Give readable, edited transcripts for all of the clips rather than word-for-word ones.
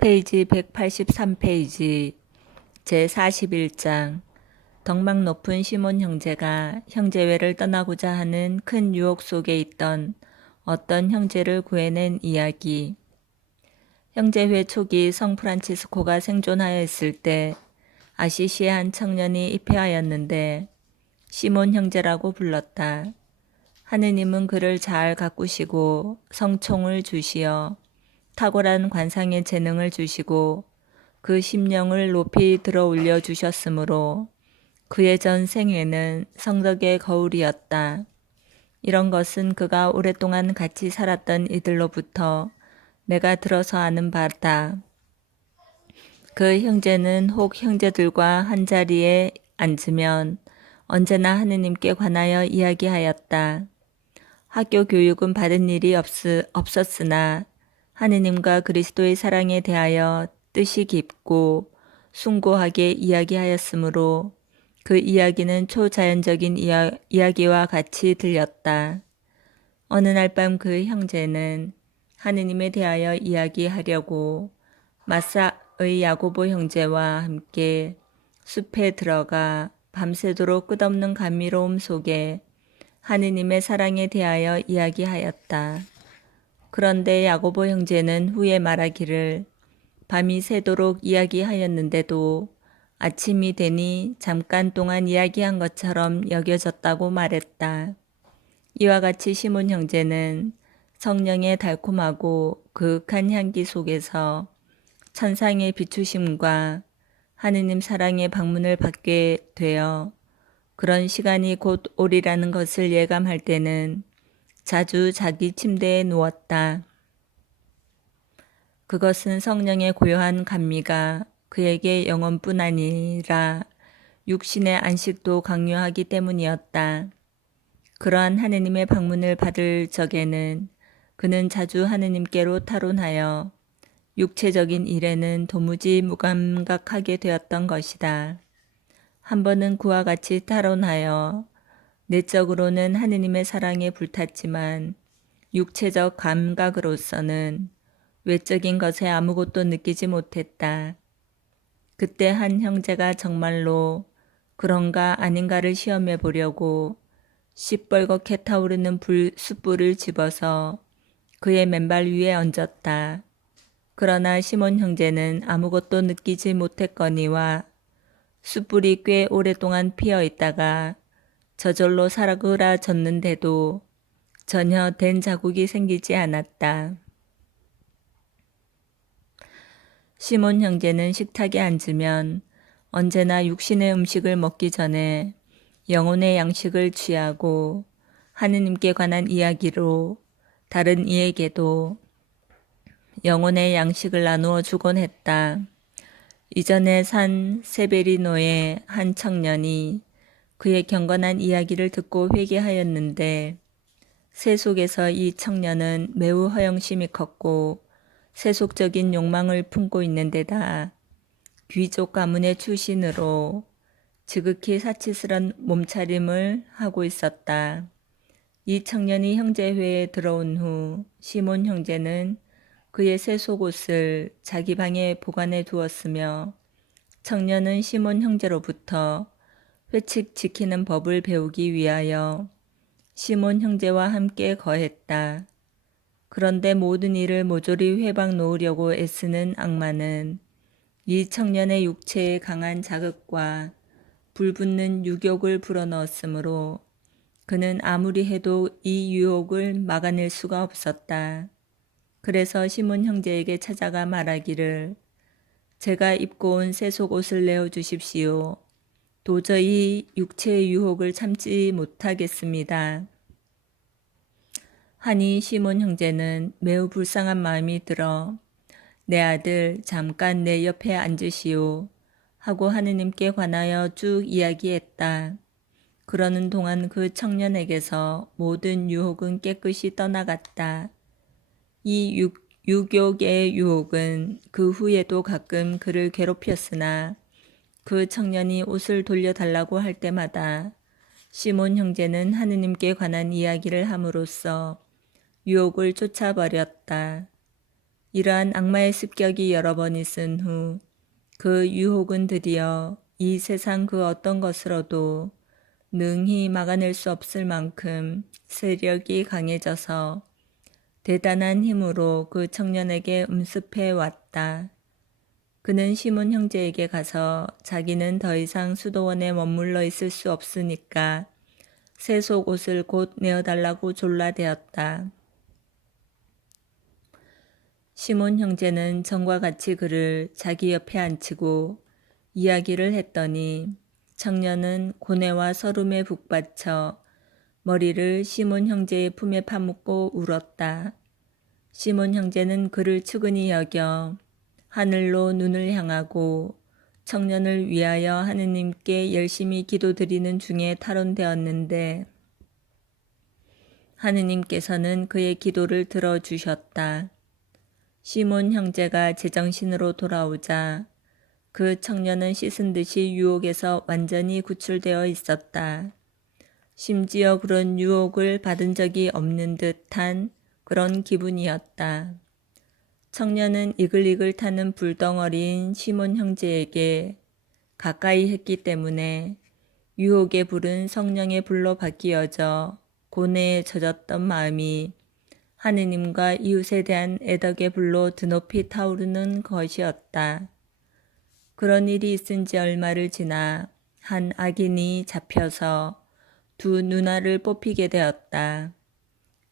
페이지 183페이지 제41장 덕망 높은 시몬 형제가 형제회를 떠나고자 하는 큰 유혹 속에 있던 어떤 형제를 구해낸 이야기. 형제회 초기 성 프란치스코가 생존하였을 때 아시시의 한 청년이 입회하였는데 시몬 형제라고 불렀다. 하느님은 그를 잘 가꾸시고 성총을 주시어 탁월한 관상의 재능을 주시고 그 심령을 높이 들어 올려 주셨으므로 그의 전생에는 성덕의 거울이었다. 이런 것은 그가 오랫동안 같이 살았던 이들로부터 내가 들어서 아는 바다. 그 형제는 혹 형제들과 한자리에 앉으면 언제나 하느님께 관하여 이야기하였다. 학교 교육은 받은 일이 없었으나 하느님과 그리스도의 사랑에 대하여 뜻이 깊고 숭고하게 이야기하였으므로 그 이야기는 초자연적인 이야기와 같이 들렸다. 어느 날 밤 그 형제는 하느님에 대하여 이야기하려고 마사의 야고보 형제와 함께 숲에 들어가 밤새도록 끝없는 감미로움 속에 하느님의 사랑에 대하여 이야기하였다. 그런데 야고보 형제는 후에 말하기를 밤이 새도록 이야기하였는데도 아침이 되니 잠깐 동안 이야기한 것처럼 여겨졌다고 말했다. 이와 같이 시몬 형제는 성령의 달콤하고 그윽한 향기 속에서 천상의 비추심과 하느님 사랑의 방문을 받게 되어 그런 시간이 곧 오리라는 것을 예감할 때는 자주 자기 침대에 누웠다. 그것은 성령의 고요한 감미가 그에게 영혼뿐 아니라 육신의 안식도 강요하기 때문이었다. 그러한 하느님의 방문을 받을 적에는 그는 자주 하느님께로 타론하여 육체적인 일에는 도무지 무감각하게 되었던 것이다. 한 번은 그와 같이 타론하여 내적으로는 하느님의 사랑에 불탔지만 육체적 감각으로서는 외적인 것에 아무것도 느끼지 못했다. 그때 한 형제가 정말로 그런가 아닌가를 시험해 보려고 시뻘겋게 타오르는 숯불을 집어서 그의 맨발 위에 얹었다. 그러나 시몬 형제는 아무것도 느끼지 못했거니와 숯불이 꽤 오랫동안 피어 있다가 저절로 사그라졌는데도 전혀 된 자국이 생기지 않았다. 시몬 형제는 식탁에 앉으면 언제나 육신의 음식을 먹기 전에 영혼의 양식을 취하고 하느님께 관한 이야기로 다른 이에게도 영혼의 양식을 나누어 주곤 했다. 이전에 산 세베리노의 한 청년이 그의 경건한 이야기를 듣고 회개하였는데 세속에서 이 청년은 매우 허영심이 컸고 세속적인 욕망을 품고 있는 데다 귀족 가문의 출신으로 지극히 사치스런 몸차림을 하고 있었다. 이 청년이 형제회에 들어온 후 시몬 형제는 그의 세속옷을 자기 방에 보관해 두었으며 청년은 시몬 형제로부터 회칙 지키는 법을 배우기 위하여 시몬 형제와 함께 거했다. 그런데 모든 일을 모조리 회방 놓으려고 애쓰는 악마는 이 청년의 육체에 강한 자극과 불붙는 유욕을 불어넣었으므로 그는 아무리 해도 이 유혹을 막아낼 수가 없었다. 그래서 시몬 형제에게 찾아가 말하기를 제가 입고 온 세속옷을 내어주십시오. 도저히 육체의 유혹을 참지 못하겠습니다. 하니 시몬 형제는 매우 불쌍한 마음이 들어 내 아들 잠깐 내 옆에 앉으시오 하고 하느님께 관하여 쭉 이야기했다. 그러는 동안 그 청년에게서 모든 유혹은 깨끗이 떠나갔다. 이 유욕의 유혹은 그 후에도 가끔 그를 괴롭혔으나 그 청년이 옷을 돌려달라고 할 때마다 시몬 형제는 하느님께 관한 이야기를 함으로써 유혹을 쫓아버렸다. 이러한 악마의 습격이 여러 번 있은 후 그 유혹은 드디어 이 세상 그 어떤 것으로도 능히 막아낼 수 없을 만큼 세력이 강해져서 대단한 힘으로 그 청년에게 음습해 왔다. 그는 시몬 형제에게 가서 자기는 더 이상 수도원에 머물러 있을 수 없으니까 새 속옷을 곧 내어달라고 졸라대었다. 시몬 형제는 전과 같이 그를 자기 옆에 앉히고 이야기를 했더니 청년은 고뇌와 서름에 북받쳐 머리를 시몬 형제의 품에 파묻고 울었다. 시몬 형제는 그를 측은히 여겨 하늘로 눈을 향하고 청년을 위하여 하느님께 열심히 기도드리는 중에 탈원되었는데 하느님께서는 그의 기도를 들어주셨다. 시몬 형제가 제정신으로 돌아오자 그 청년은 씻은 듯이 유혹에서 완전히 구출되어 있었다. 심지어 그런 유혹을 받은 적이 없는 듯한 그런 기분이었다. 청년은 이글이글 타는 불덩어리인 시몬 형제에게 가까이 했기 때문에 유혹의 불은 성령의 불로 바뀌어져 고뇌에 젖었던 마음이 하느님과 이웃에 대한 애덕의 불로 드높이 타오르는 것이었다. 그런 일이 있은 지 얼마를 지나 한 악인이 잡혀서 두 누나를 뽑히게 되었다.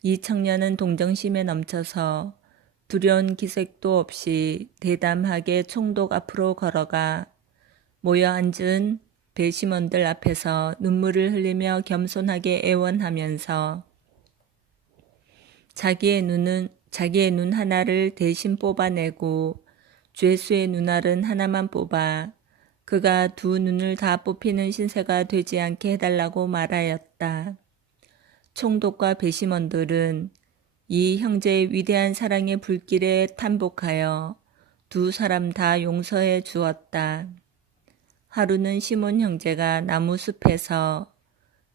이 청년은 동정심에 넘쳐서 두려운 기색도 없이 대담하게 총독 앞으로 걸어가 모여 앉은 배심원들 앞에서 눈물을 흘리며 겸손하게 애원하면서 자기의 눈 하나를 대신 뽑아내고 죄수의 눈알은 하나만 뽑아 그가 두 눈을 다 뽑히는 신세가 되지 않게 해달라고 말하였다. 총독과 배심원들은 이 형제의 위대한 사랑의 불길에 탄복하여 두 사람 다 용서해 주었다. 하루는 시몬 형제가 나무숲에서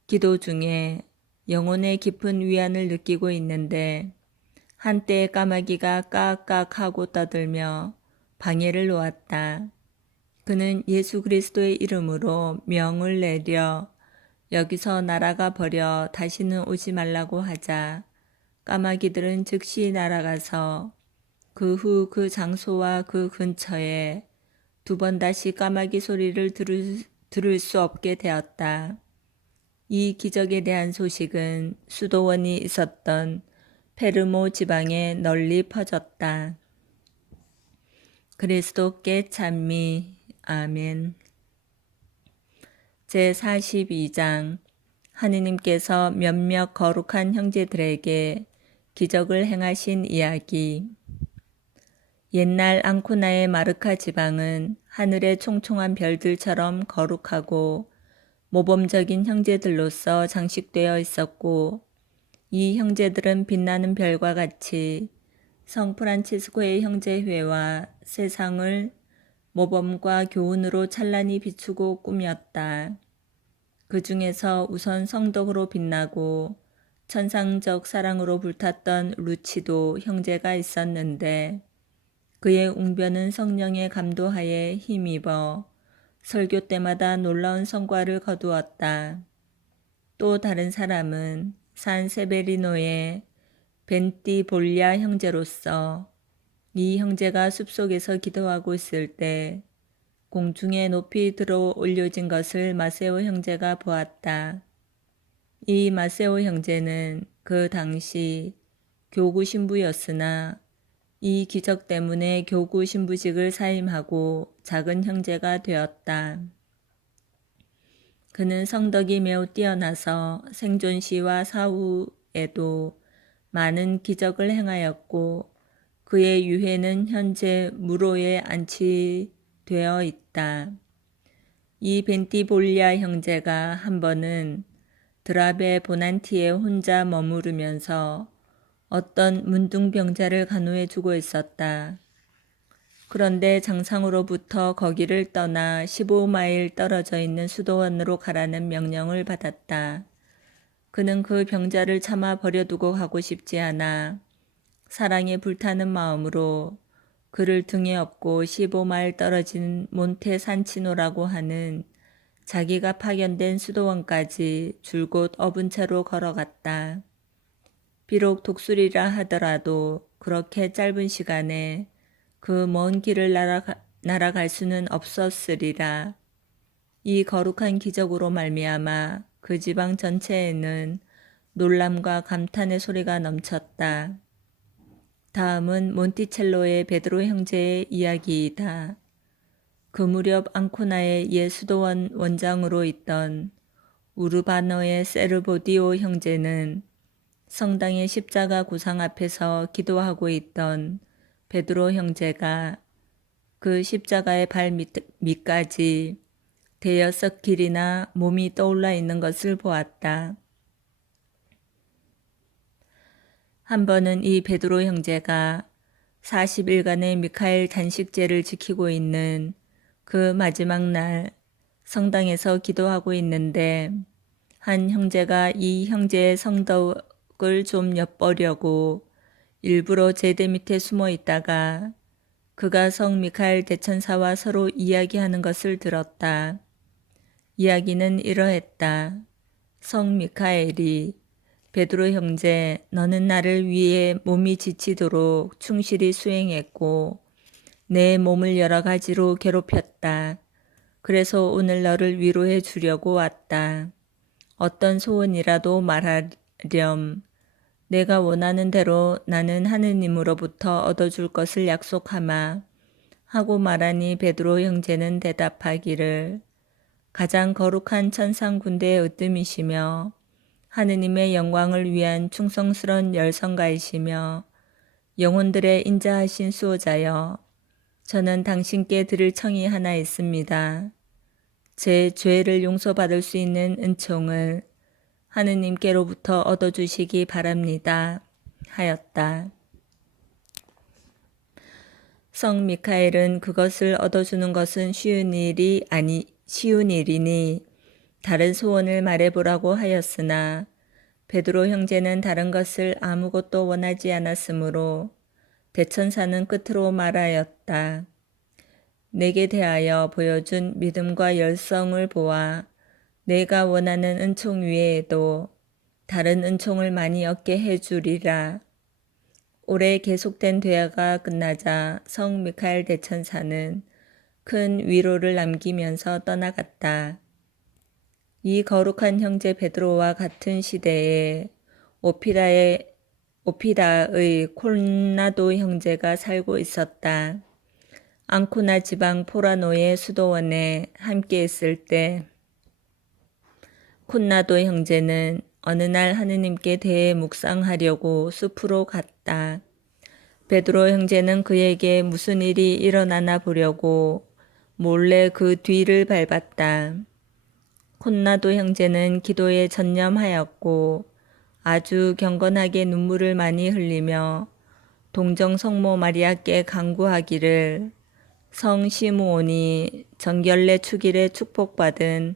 기도 중에 영혼의 깊은 위안을 느끼고 있는데 한때 까마귀가 까악까악하고 떠들며 방해를 놓았다. 그는 예수 그리스도의 이름으로 명을 내려 여기서 날아가 버려 다시는 오지 말라고 하자 까마귀들은 즉시 날아가서 그 후 그 장소와 그 근처에 두 번 다시 까마귀 소리를 들을 수 없게 되었다. 이 기적에 대한 소식은 수도원이 있었던 페르모 지방에 널리 퍼졌다. 그리스도께 찬미. 아멘. 제42장 하느님께서 몇몇 거룩한 형제들에게 기적을 행하신 이야기. 옛날 앙코나의 마르카 지방은 하늘의 총총한 별들처럼 거룩하고 모범적인 형제들로서 장식되어 있었고 이 형제들은 빛나는 별과 같이 성 프란치스코의 형제회와 세상을 모범과 교훈으로 찬란히 비추고 꾸몄다. 그 중에서 우선 성덕으로 빛나고 천상적 사랑으로 불탔던 루치도 형제가 있었는데 그의 웅변은 성령의 감도하에 힘입어 설교 때마다 놀라운 성과를 거두었다. 또 다른 사람은 산 세베리노의 벤티볼랴 형제로서 이 형제가 숲속에서 기도하고 있을 때 공중에 높이 들어 올려진 것을 마세오 형제가 보았다. 이 마세오 형제는 그 당시 교구 신부였으나 이 기적 때문에 교구 신부직을 사임하고 작은 형제가 되었다. 그는 성덕이 매우 뛰어나서 생존시와 사후에도 많은 기적을 행하였고 그의 유해는 현재 무로에 안치되어 있다. 이 벤티볼리아 형제가 한 번은 드라베 보난티에 혼자 머무르면서 어떤 문둥병자를 간호해 주고 있었다. 그런데 장상으로부터 거기를 떠나 15마일 떨어져 있는 수도원으로 가라는 명령을 받았다. 그는 그 병자를 차마 버려두고 가고 싶지 않아 사랑에 불타는 마음으로 그를 등에 업고 15마일 떨어진 몬테 산치노라고 하는 자기가 파견된 수도원까지 줄곧 업은 채로 걸어갔다. 비록 독수리라 하더라도 그렇게 짧은 시간에 그 먼 길을 날아갈 수는 없었으리라. 이 거룩한 기적으로 말미암아 그 지방 전체에는 놀람과 감탄의 소리가 넘쳤다. 다음은 몬티첼로의 베드로 형제의 이야기이다. 그 무렵 앙코나의 옛 수도원 원장으로 있던 우르바노의 세르보디오 형제는 성당의 십자가 구상 앞에서 기도하고 있던 베드로 형제가 그 십자가의 발 밑까지 대여섯 길이나 몸이 떠올라 있는 것을 보았다. 한 번은 이 베드로 형제가 40일간의 미카엘 단식제를 지키고 있는 그 마지막 날 성당에서 기도하고 있는데 한 형제가 이 형제의 성덕을 좀 엿보려고 일부러 제대 밑에 숨어 있다가 그가 성 미카엘 대천사와 서로 이야기하는 것을 들었다. 이야기는 이러했다. 성 미카엘이 베드로 형제, 너는 나를 위해 몸이 지치도록 충실히 수행했고 내 몸을 여러 가지로 괴롭혔다. 그래서 오늘 너를 위로해 주려고 왔다. 어떤 소원이라도 말하렴. 내가 원하는 대로 나는 하느님으로부터 얻어줄 것을 약속하마. 하고 말하니 베드로 형제는 대답하기를 가장 거룩한 천상 군대의 으뜸이시며 하느님의 영광을 위한 충성스러운 열성가이시며 영혼들의 인자하신 수호자여, 저는 당신께 드릴 청이 하나 있습니다. 제 죄를 용서받을 수 있는 은총을 하느님께로부터 얻어주시기 바랍니다. 하였다. 성 미카엘은 그것을 얻어주는 것은 쉬운 일이니 다른 소원을 말해보라고 하였으나 베드로 형제는 다른 것을 아무것도 원하지 않았으므로 대천사는 끝으로 말하였다. 내게 대하여 보여준 믿음과 열성을 보아 내가 원하는 은총 외에도 다른 은총을 많이 얻게 해주리라. 오래 계속된 대화가 끝나자 성 미카엘 대천사는 큰 위로를 남기면서 떠나갔다. 이 거룩한 형제 베드로와 같은 시대에 오피다의 콜나도 형제가 살고 있었다. 앙코나 지방 포라노의 수도원에 함께 있을 때 콜나도 형제는 어느 날 하느님께 대해 묵상하려고 숲으로 갔다. 베드로 형제는 그에게 무슨 일이 일어나나 보려고 몰래 그 뒤를 밟았다. 콘나도 형제는 기도에 전념하였고 아주 경건하게 눈물을 많이 흘리며 동정 성모 마리아께 간구하기를 성 시므온이 정결례 축일에 축복받은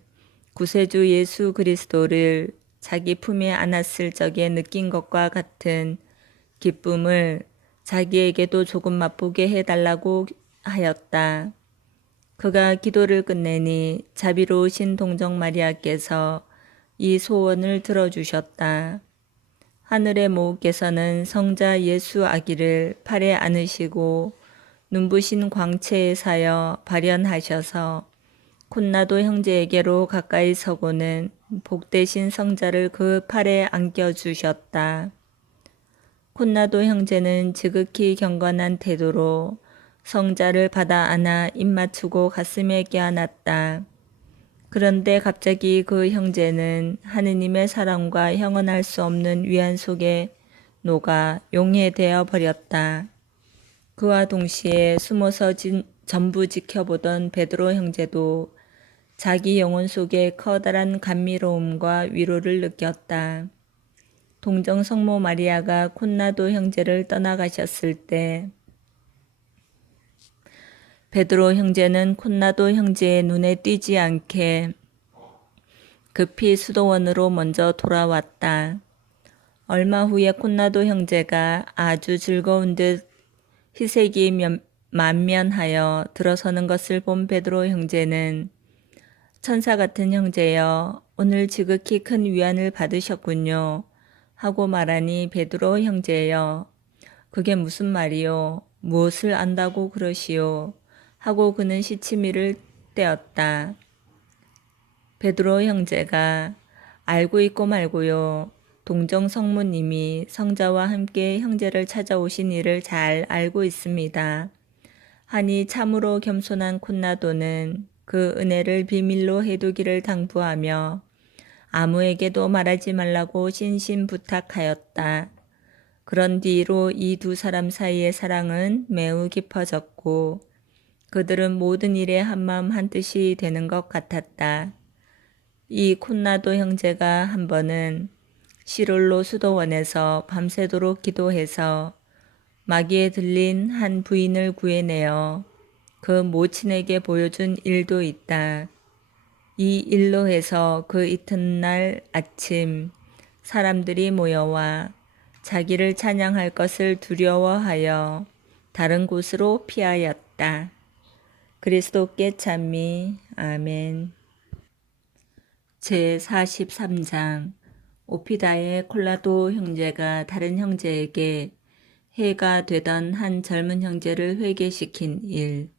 구세주 예수 그리스도를 자기 품에 안았을 적에 느낀 것과 같은 기쁨을 자기에게도 조금 맛보게 해달라고 하였다. 그가 기도를 끝내니 자비로우신 동정 마리아께서 이 소원을 들어주셨다. 하늘의 모우께서는 성자 예수 아기를 팔에 안으시고 눈부신 광채에 사여 발현하셔서 콘나도 형제에게로 가까이 서고는 복되신 성자를 그 팔에 안겨주셨다. 콘나도 형제는 지극히 경건한 태도로 성자를 받아 안아 입 맞추고 가슴에 껴안았다. 그런데 갑자기 그 형제는 하느님의 사랑과 형언할 수 없는 위안 속에 녹아 용해되어 버렸다. 그와 동시에 숨어서 전부 지켜보던 베드로 형제도 자기 영혼 속에 커다란 감미로움과 위로를 느꼈다. 동정 성모 마리아가 콘나도 형제를 떠나가셨을 때 베드로 형제는 콘나도 형제의 눈에 띄지 않게 급히 수도원으로 먼저 돌아왔다. 얼마 후에 콘나도 형제가 아주 즐거운 듯 희색이 만면하여 들어서는 것을 본 베드로 형제는 천사 같은 형제여 오늘 지극히 큰 위안을 받으셨군요 하고 말하니 베드로 형제여 그게 무슨 말이요 무엇을 안다고 그러시오 하고 그는 시치미를 떼었다. 베드로 형제가 알고 있고 말고요. 동정 성모님이 성자와 함께 형제를 찾아오신 일을 잘 알고 있습니다. 하니 참으로 겸손한 콘나도는 그 은혜를 비밀로 해두기를 당부하며 아무에게도 말하지 말라고 신신부탁하였다. 그런 뒤로 이 두 사람 사이의 사랑은 매우 깊어졌고 그들은 모든 일에 한마음 한뜻이 되는 것 같았다. 이 콘나도 형제가 한 번은 시롤로 수도원에서 밤새도록 기도해서 마귀에 들린 한 부인을 구해내어 그 모친에게 보여준 일도 있다. 이 일로 해서 그 이튿날 아침 사람들이 모여와 자기를 찬양할 것을 두려워하여 다른 곳으로 피하였다. 그리스도께 찬미. 아멘. 제43장 오피다의 콜라도 형제가 다른 형제에게 해가 되던 한 젊은 형제를 회개시킨 일.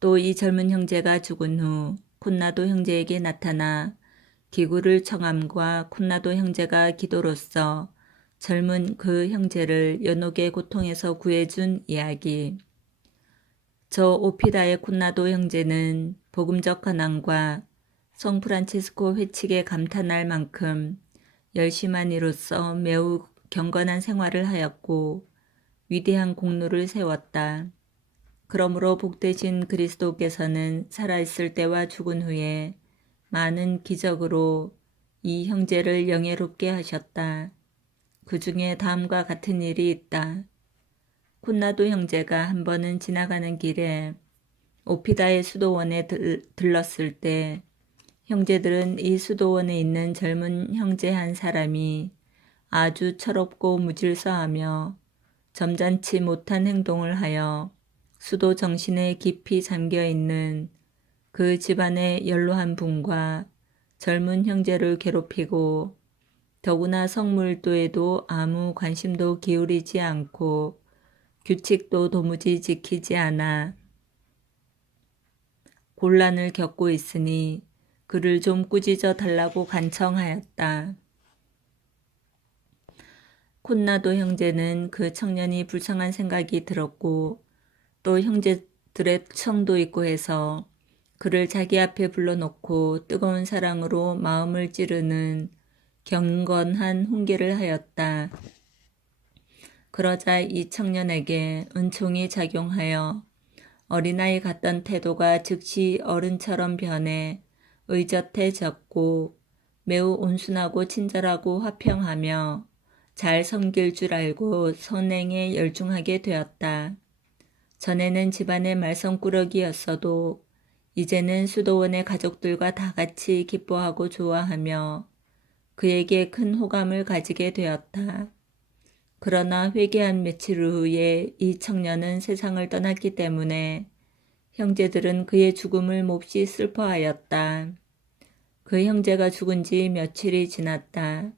또 이 젊은 형제가 죽은 후 콘나도 형제에게 나타나 기구를 청함과 콘나도 형제가 기도로써 젊은 그 형제를 연옥의 고통에서 구해준 이야기. 저 오피다의 콘나도 형제는 복음적 권한과 성 프란치스코 회칙에 감탄할 만큼 열심한 이로서 매우 경건한 생활을 하였고 위대한 공로를 세웠다. 그러므로 복되신 그리스도께서는 살아있을 때와 죽은 후에 많은 기적으로 이 형제를 영예롭게 하셨다. 그 중에 다음과 같은 일이 있다. 콘나도 형제가 한 번은 지나가는 길에 오피다의 수도원에 들렀을 때 형제들은 이 수도원에 있는 젊은 형제 한 사람이 아주 철없고 무질서하며 점잖지 못한 행동을 하여 수도 정신에 깊이 잠겨있는 그 집안의 연로한 분과 젊은 형제를 괴롭히고 더구나 성물도에도 아무 관심도 기울이지 않고 규칙도 도무지 지키지 않아 곤란을 겪고 있으니 그를 좀 꾸짖어 달라고 간청하였다. 콘나도 형제는 그 청년이 불쌍한 생각이 들었고 또 형제들의 청도 있고 해서 그를 자기 앞에 불러놓고 뜨거운 사랑으로 마음을 찌르는 경건한 훈계를 하였다. 그러자 이 청년에게 은총이 작용하여 어린아이 같던 태도가 즉시 어른처럼 변해 의젓해졌고 매우 온순하고 친절하고 화평하며 잘 섬길 줄 알고 선행에 열중하게 되었다. 전에는 집안의 말썽꾸러기였어도 이제는 수도원의 가족들과 다 같이 기뻐하고 좋아하며 그에게 큰 호감을 가지게 되었다. 그러나 회개한 며칠 후에 이 청년은 세상을 떠났기 때문에 형제들은 그의 죽음을 몹시 슬퍼하였다. 그 형제가 죽은 지 며칠이 지났다.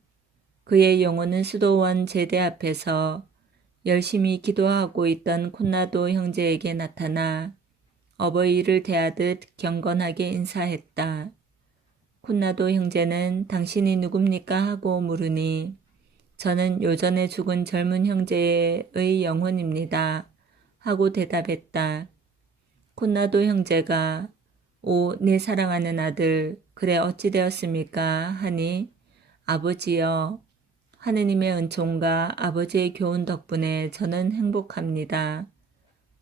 그의 영혼은 수도원 제대 앞에서 열심히 기도하고 있던 콘나도 형제에게 나타나 어버이를 대하듯 경건하게 인사했다. 콘나도 형제는 당신이 누굽니까 하고 물으니 저는 요전에 죽은 젊은 형제의 영혼입니다. 하고 대답했다. 콘나도 형제가 오, 내 사랑하는 아들, 그래 어찌 되었습니까? 하니 아버지여, 하느님의 은총과 아버지의 교훈 덕분에 저는 행복합니다.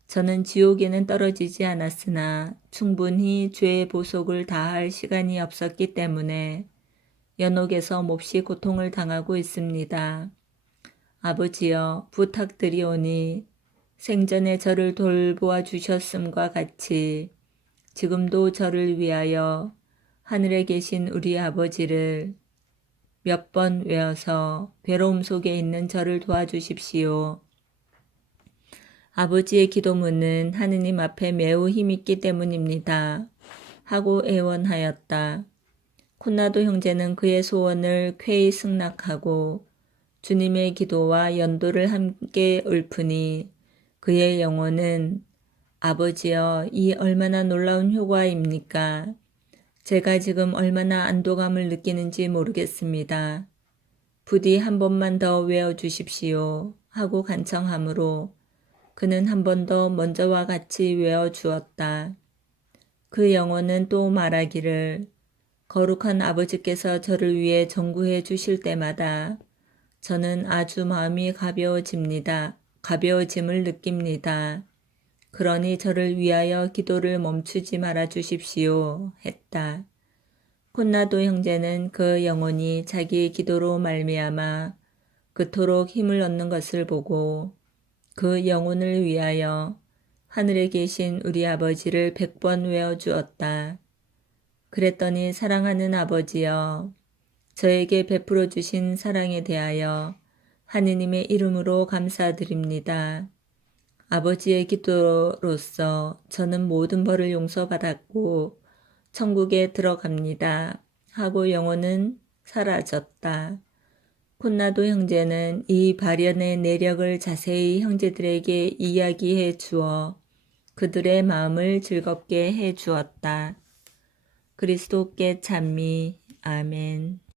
저는 지옥에는 떨어지지 않았으나 충분히 죄의 보속을 다할 시간이 없었기 때문에 연옥에서 몹시 고통을 당하고 있습니다. 아버지여 부탁드리오니 생전에 저를 돌보아 주셨음과 같이 지금도 저를 위하여 하늘에 계신 우리 아버지를 몇 번 외어서 괴로움 속에 있는 저를 도와주십시오. 아버지의 기도문은 하느님 앞에 매우 힘있기 때문입니다. 하고 애원하였다. 콘나도 형제는 그의 소원을 쾌히 승낙하고 주님의 기도와 연도를 함께 읊으니 그의 영혼은 아버지여, 이 얼마나 놀라운 효과입니까? 제가 지금 얼마나 안도감을 느끼는지 모르겠습니다. 부디 한 번만 더 외워주십시오. 하고 간청하므로 그는 한 번 더 먼저와 같이 외워주었다. 그 영혼은 또 말하기를 거룩한 아버지께서 저를 위해 전구해 주실 때마다 저는 아주 마음이 가벼워짐을 느낍니다. 그러니 저를 위하여 기도를 멈추지 말아 주십시오. 했다. 콘나도 형제는 그 영혼이 자기의 기도로 말미암아 그토록 힘을 얻는 것을 보고 그 영혼을 위하여 하늘에 계신 우리 아버지를 100번 외워주었다. 그랬더니 사랑하는 아버지여, 저에게 베풀어 주신 사랑에 대하여 하느님의 이름으로 감사드립니다. 아버지의 기도로서 저는 모든 벌을 용서받았고 천국에 들어갑니다. 하고 영혼은 사라졌다. 콘나도 형제는 이 발현의 내력을 자세히 형제들에게 이야기해 주어 그들의 마음을 즐겁게 해 주었다. 그리스도께 찬미. 아멘.